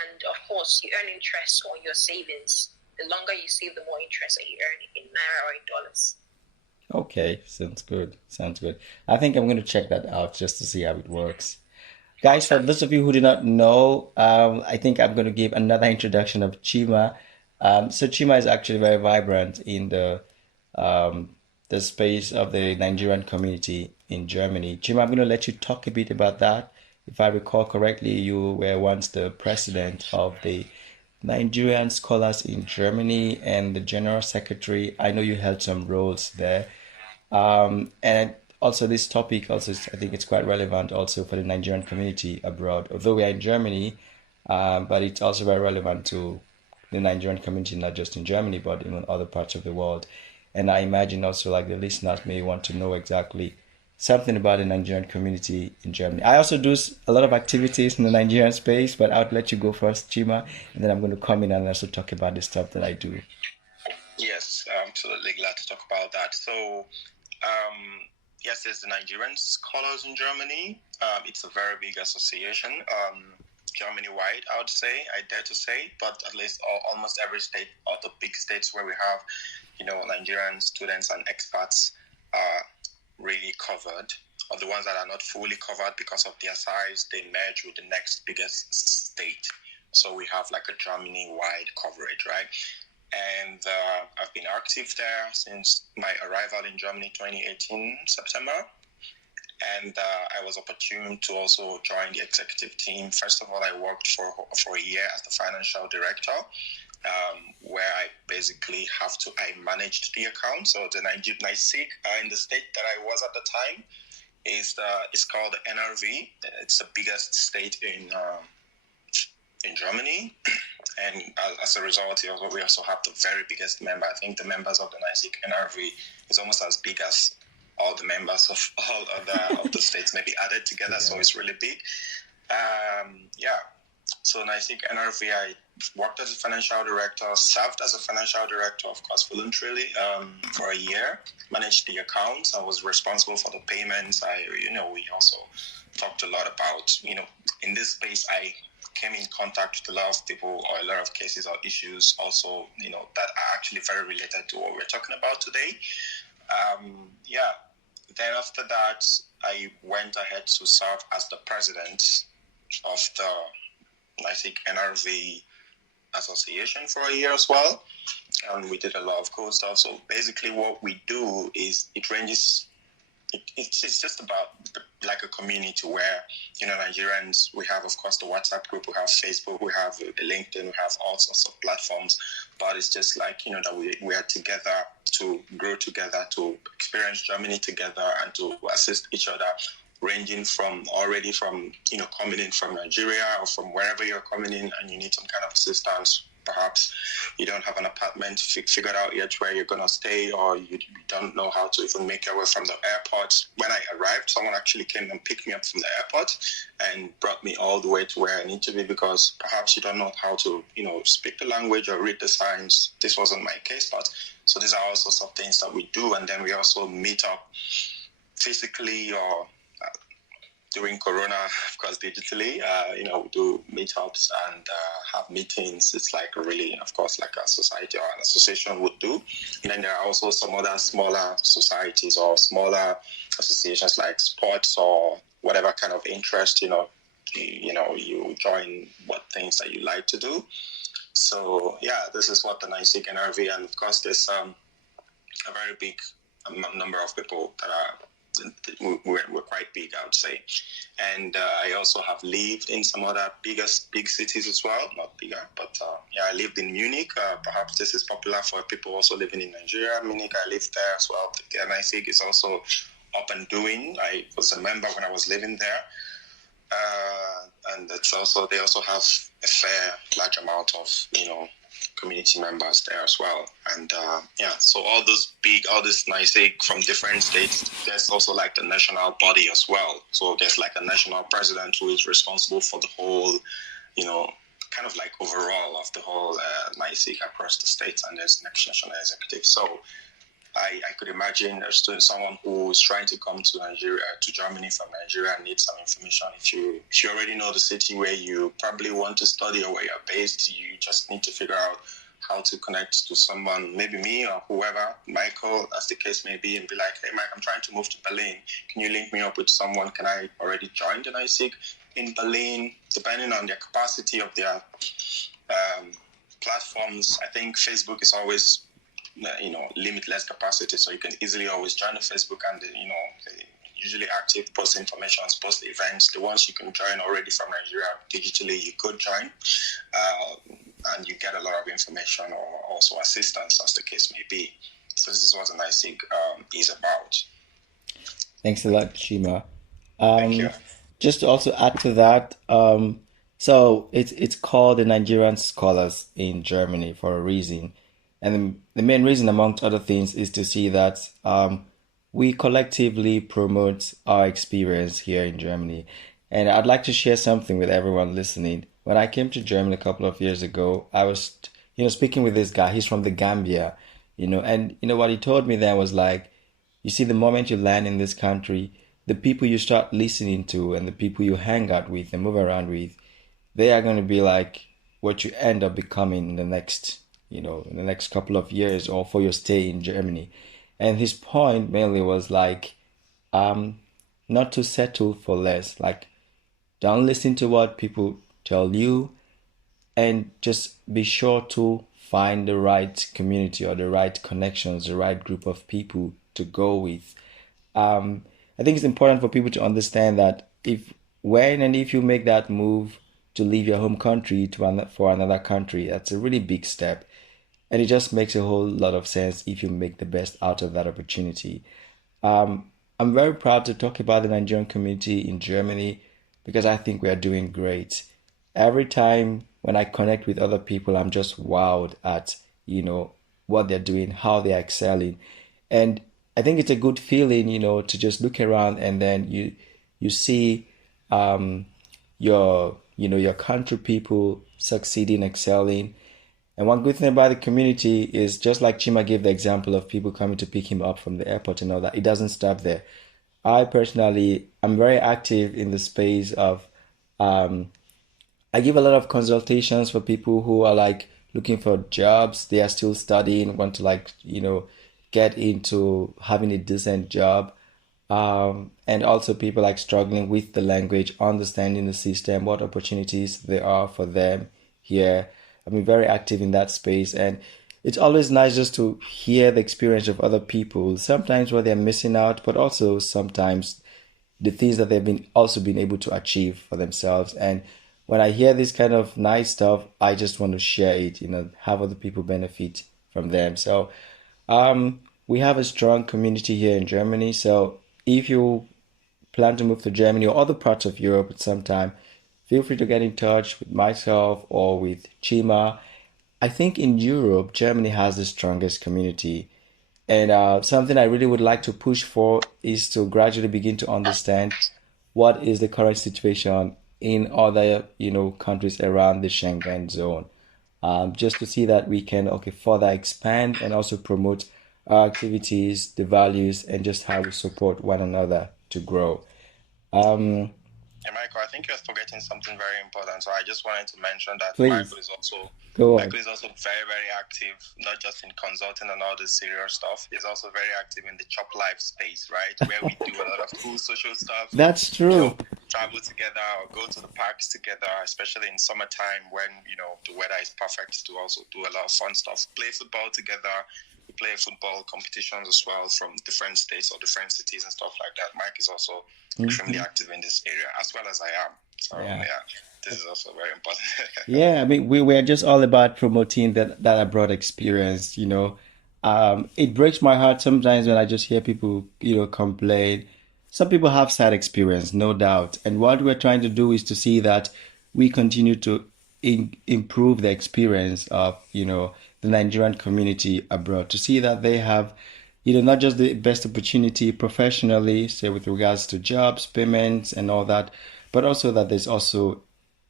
And of course, you earn interest on your savings. The longer you save, the more interest that you earn in Naira or in dollars. Okay, sounds good. I think I'm going to check that out just to see how it works. Guys, for those of you who do not know, I think I'm going to give another introduction of Chima. So Chima is actually very vibrant in the space of the Nigerian community in Germany. Chima, I'm going to let you talk a bit about that. If I recall correctly, you were once the president of the Nigerian Scholars in Germany and the general secretary. I know you held some roles there. And also this topic also I think it's quite relevant also for the Nigerian community abroad. Although we are in Germany, but it's also very relevant to the Nigerian community, not just in Germany, but in other parts of the world. And I imagine also like the listeners may want to know exactly something about the Nigerian community in Germany. I also do a lot of activities in the Nigerian space, but I'll let you go first, Chima, and then I'm going to come in and also talk about the stuff that I do. Yes, I'm absolutely glad to talk about that. So, yes, there's the Nigerian Scholars in Germany. It's a very big association, Germany-wide, I would say, I dare to say, but at least almost every state, or the big states where we have, Nigerian students and expats are really covered, or the ones that are not fully covered because of their size, they merge with the next biggest state. So we have like a Germany-wide coverage, right? And I've been active there since my arrival in Germany 2018, September. And I was opportune to also join the executive team. First of all, I worked for a year as the financial director, where I basically I managed the account. So the NICIC in the state that I was at the time is called the NRV. It's the biggest state in Germany. And as a result, we also have the very biggest member. I think the members of the NICIC NRV is almost as big as all the members of all of the states maybe added together. So it's really big. So NICIC NRV, I worked as a financial director, served as a financial director, of course, voluntarily for a year, managed the accounts. I was responsible for the payments. We also talked a lot about, in this space, I came in contact with a lot of people or a lot of cases or issues also, that are actually very related to what we're talking about today. Then after that, I went ahead to serve as the president of the NICIC NRV Association for a year as well. and we did a lot of cool stuff. So basically what we do is it ranges, it's just about like a community where, Nigerians, we have, of course, the WhatsApp group, we have Facebook, we have LinkedIn, we have all sorts of platforms, but it's just like, that we are together to grow together, to experience Germany together, and to assist each other, ranging from coming in from Nigeria or from wherever you're coming in and you need some kind of assistance. Perhaps you don't have an apartment figured out yet where you're going to stay, or you don't know how to even make your way from the airport. When I arrived, someone actually came and picked me up from the airport and brought me all the way to where I need to be, because perhaps you don't know how to, speak the language or read the signs. This wasn't my case, but so these are all sorts of things that we do. And then we also meet up physically or during Corona, of course, digitally, we do meetups and have meetings. It's like really, of course, like a society or an association would do. And then there are also some other smaller societies or smaller associations like sports or whatever kind of interest, you join what things that you like to do. So, yeah, this is what the NICIG NRV, and of course, there's a very big number of people that are, we're quite big, I would say. And I also have lived in some other big cities as well, not bigger, but I lived in Munich. Perhaps this is popular for people also living in Nigeria. Munich, I lived there as well. The NICIG is also up and doing. I was a member when I was living there. And it's also, they also have a fair, large amount of, community members there as well. And so all this NICIG from different states, there's also like the national body as well. So there's like a national president who is responsible for the whole, kind of like overall of the whole NICIG across the states, and there's national executive. So I could imagine there's someone who is trying to come to Germany from Nigeria, and needs some information. If you already know the city where you probably want to study or where you're based, you just need to figure out how to connect to someone, maybe me or whoever, Michael, as the case may be, and be like, hey, Mike, I'm trying to move to Berlin. Can you link me up with someone? Can I already join the NICIG in Berlin? Depending on their capacity of their platforms, I think Facebook is always limitless capacity, so you can easily always join the Facebook, and they usually active, post information, post events. The ones you can join already from Nigeria digitally, you could join, and you get a lot of information or also assistance, as the case may be. So this is what the NICIG is about. Thanks a lot, Chima. Thank you. Just to also add to that, so it's called the Nigerian Scholars in Germany for a reason. And the main reason, amongst other things, is to see that we collectively promote our experience here in Germany. And I'd like to share something with everyone listening. When I came to Germany a couple of years ago, I was, speaking with this guy. He's from the Gambia, and what he told me then was like, you see, the moment you land in this country, the people you start listening to and the people you hang out with and move around with, they are going to be like what you end up becoming in the next couple of years, or for your stay in Germany. And his point mainly was like, not to settle for less. Like, don't listen to what people tell you, and just be sure to find the right community or the right connections, the right group of people to go with. I think it's important for people to understand that if you make that move to leave your home country for another country, that's a really big step. And it just makes a whole lot of sense if you make the best out of that opportunity. I'm very proud to talk about the Nigerian community in Germany, because I think we are doing great. Every time when I connect with other people, I'm just wowed at, what they're doing, how they're excelling. And I think it's a good feeling, to just look around and then you see your country people succeeding, excelling. And one good thing about the community is, just like Chima gave the example of people coming to pick him up from the airport and all that, it doesn't stop there. I personally, I'm very active in the space of, I give a lot of consultations for people who are like looking for jobs. They are still studying, want to get into having a decent job. And also people like struggling with the language, understanding the system, what opportunities there are for them here. I've been very active in that space. And it's always nice just to hear the experience of other people, sometimes what they're missing out, but also sometimes the things that they've been able to achieve for themselves. And when I hear this kind of nice stuff, I just want to share it, have other people benefit from them. So we have a strong community here in Germany. So if you plan to move to Germany or other parts of Europe at some time, feel free to get in touch with myself or with Chima. I think in Europe, Germany has the strongest community. And something I really would like to push for is to gradually begin to understand what is the current situation in other, countries around the Schengen zone. Just to see that we can, further expand and also promote our activities, the values, and just how we support one another to grow. Yeah, Michael, I think you're forgetting something very important. So I just wanted to mention that Please. Michael is also very, very active, not just in consulting and all this serious stuff. He's also very active in the Chop Life space, right? Where we do a lot of cool social stuff. That's true. Travel together or go to the parks together, especially in summertime when, the weather is perfect to also do a lot of fun stuff. Play football together. We play football competitions as well from different states or different cities and stuff like that. Mike is also extremely active in this area, as well as I am. So this is also very important. Yeah, I mean, we're just all about promoting that abroad experience. It breaks my heart sometimes when I just hear people, complain. Some people have sad experience, no doubt. And what we're trying to do is to see that we continue to improve the experience of, the Nigerian community abroad, to see that they have, not just the best opportunity professionally, say with regards to jobs, payments, and all that, but also that there's also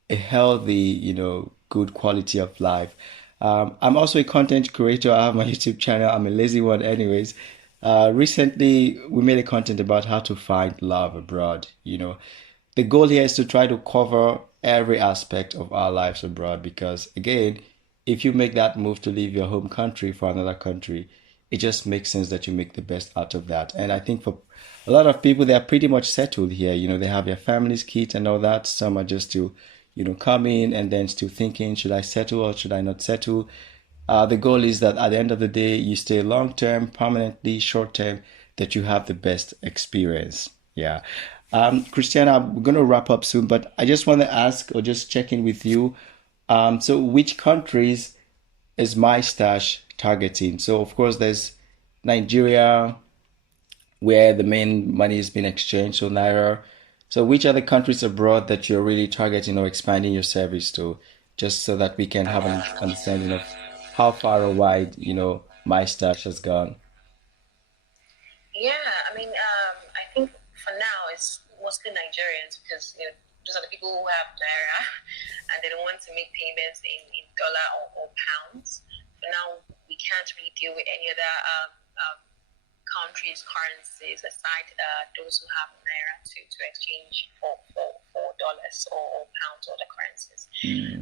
a healthy, good quality of life. I'm also a content creator. I have my YouTube channel. I'm a lazy one anyways. Recently, we made a content about how to find love abroad. The goal here is to try to cover every aspect of our lives abroad because, again, if you make that move to leave your home country for another country, it just makes sense that you make the best out of that. And I think for a lot of people, they are pretty much settled here. They have their families, kids, and all that. Some are just to, come in and then still thinking, should I settle or should I not settle? The goal is that at the end of the day, you stay long term, permanently, short term, that you have the best experience. Yeah. Christiana, we're going to wrap up soon, but I just want to ask or just check in with you. So which countries is myStash targeting? So of course there's Nigeria, where the main money is being exchanged, so Naira. So which are the countries abroad that you're really targeting or expanding your service to, just so that we can have an understanding of how far or wide, myStash has gone? Yeah, I mean, I think for now it's mostly Nigerians because those are the people who have Naira and they don't want to make payments in dollar or pounds. For now, we can't really deal with any other countries' currencies aside those who have Naira to exchange for dollars or pounds or other currencies.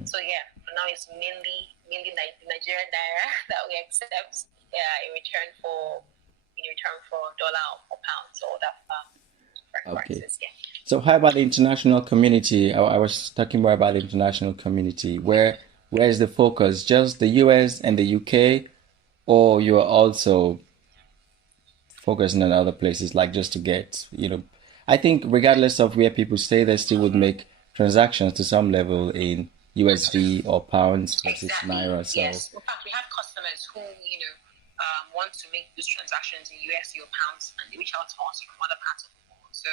So yeah, for now it's mainly Nigerian Naira that we accept in return for dollar or pounds or other currencies. Yeah. So how about the international community? I was talking more about the international community. Where is the focus? Just the US and the UK, or you are also focusing on other places, like just to get, I think regardless of where people stay, they still would make transactions to some level in USD or pounds versus Naira. So yes, in fact, we have customers who want to make those transactions in USD or pounds, and they reach out to us from other parts of the world. So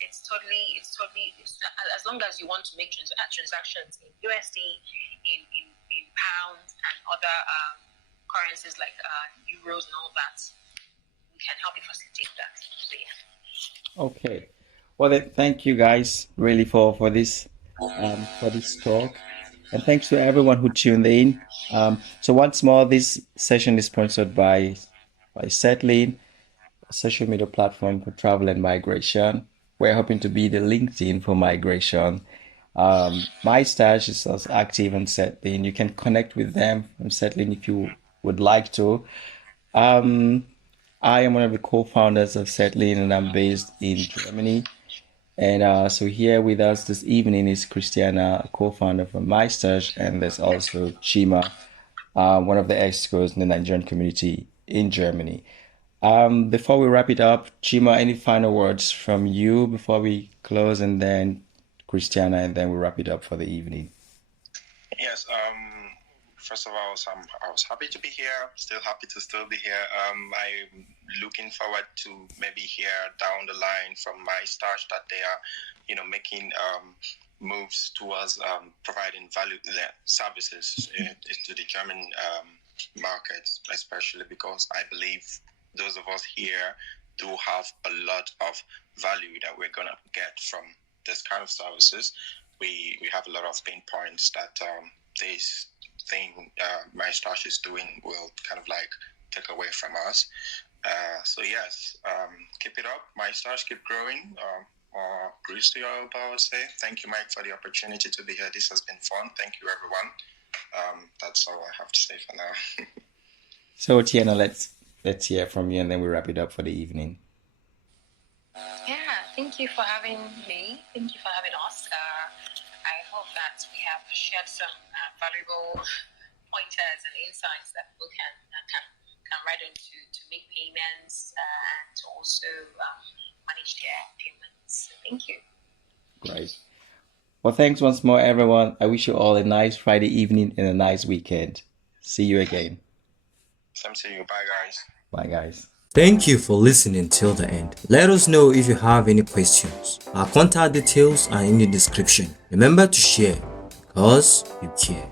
it's totally as long as you want to make transactions in USD, in pounds, and other currencies like euros and all that, we can help you facilitate that. So yeah. Okay. Well, then, thank you guys really for this talk, and thanks to everyone who tuned in. So once more, this session is sponsored by Settling, a social media platform for travel and migration. We're hoping to be the LinkedIn for migration. myStash is also active on Settling. You can connect with them on Settling if you would like to. I am one of the co-founders of Settling, and I'm based in Germany. And so here with us this evening is Christiana, a co-founder from myStash, and there's also Chima, one of the experts in the Nigerian community in Germany. Before we wrap it up, Chima, any final words from you before we close, and then Christiana, and then we wrap it up for the evening? Yes. First of all, I was happy to be here. Still happy to still be here. I'm looking forward to maybe hear down the line from myStash that they are, making moves towards providing value services into the German market, especially because I believe those of us here do have a lot of value that we're gonna get from this kind of services. We have a lot of pain points that this thing myStash is doing will kind of like take away from us. So yes, keep it up, myStash, keep growing. Grease to you all, I would say. Thank you, Mike, for the opportunity to be here. This has been fun. Thank you, everyone. That's all I have to say for now. So Tiana, let's hear from you, and then we wrap it up for the evening. Yeah, thank you for having me. Thank you for having us. I hope that we have shared some valuable pointers and insights that people can write on to make payments and to also manage their payments. So thank you. Great. Well, thanks once more, everyone. I wish you all a nice Friday evening and a nice weekend. See you again. Same to you. Bye, guys. Bye, guys. Thank you for listening till the end. Let us know if you have any questions. Our contact details are in the description. Remember to share because you care.